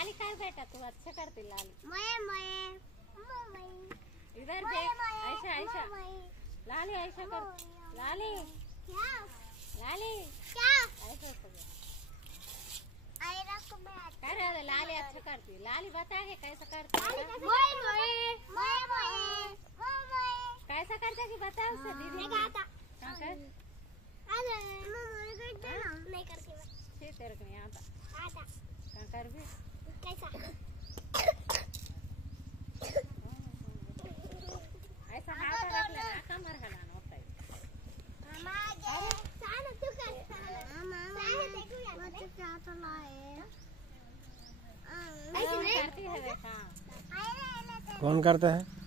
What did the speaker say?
लाली काय बेटा तू अच्छा करती लाली। इधर देख ऐसा ऐसा लाली ऐसा कर लाली लाली ऐसा कर रहे लाली अच्छा करती लाली बता के कैसा करती कैसा करते कि बता उससे दीदी तेरे को नहीं आता क्या कर भी ऐसा हाथ रख लेना कमर हिलाना होता है कौन करता है?